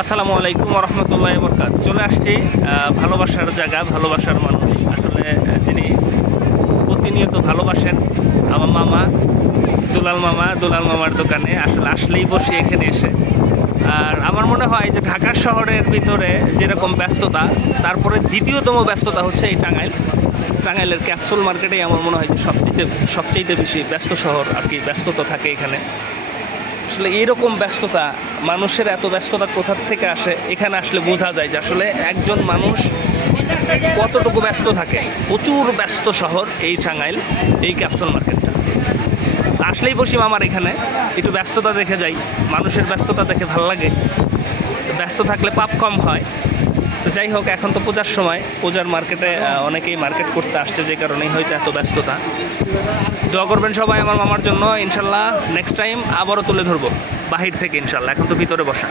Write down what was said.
আসসালামু আলাইকুম রহমতুল্লাহ বরকাত। চলে আসছি ভালোবাসার জায়গা, ভালোবাসার মানুষ আসলে যিনি প্রতিনিয়ত ভালোবাসেন আমার মামা দুলাল মামার দোকানে আসলে আসলেই বসি এখানে এসে। আর আমার মনে হয় যে ঢাকা শহরের ভিতরে যেরকম ব্যস্ততা, তারপরে দ্বিতীয়তম ব্যস্ততা হচ্ছে এই টাঙ্গাইলের ক্যাপসুল মার্কেটেই আমার মনে হয় যে সবচেয়ে বেশি ব্যস্ত শহর আর কি, ব্যস্ততা থাকে এখানে। আসলে এইরকম ব্যস্ততা, মানুষের এত ব্যস্ততা কোথা থেকে আসে এখানে আসলে বোঝা যায় যে আসলে একজন মানুষ কতটুকু ব্যস্ত থাকে। প্রচুর ব্যস্ত শহর এই টাঙ্গাইল, এই ক্যাপসুল মার্কেটটা। আসলেই বসি আমার এখানে, একটু ব্যস্ততা দেখে যাই, মানুষের ব্যস্ততা দেখে ভালো লাগে। ব্যস্ত থাকলে পাপ কম হয়। তো যাই হোক, এখন তো পূজার সময়, পূজার মার্কেটে অনেকেই মার্কেট করতে আসছে, যে কারণেই হয়তো এত ব্যস্ততা। দোয়া করবেন সবাই আমার মামার জন্য, ইনশাল্লাহ নেক্সট টাইম আবারও তুলে ধরবো বাহির থেকে ইনশাল্লাহ। এখন তো ভিতরে বসা।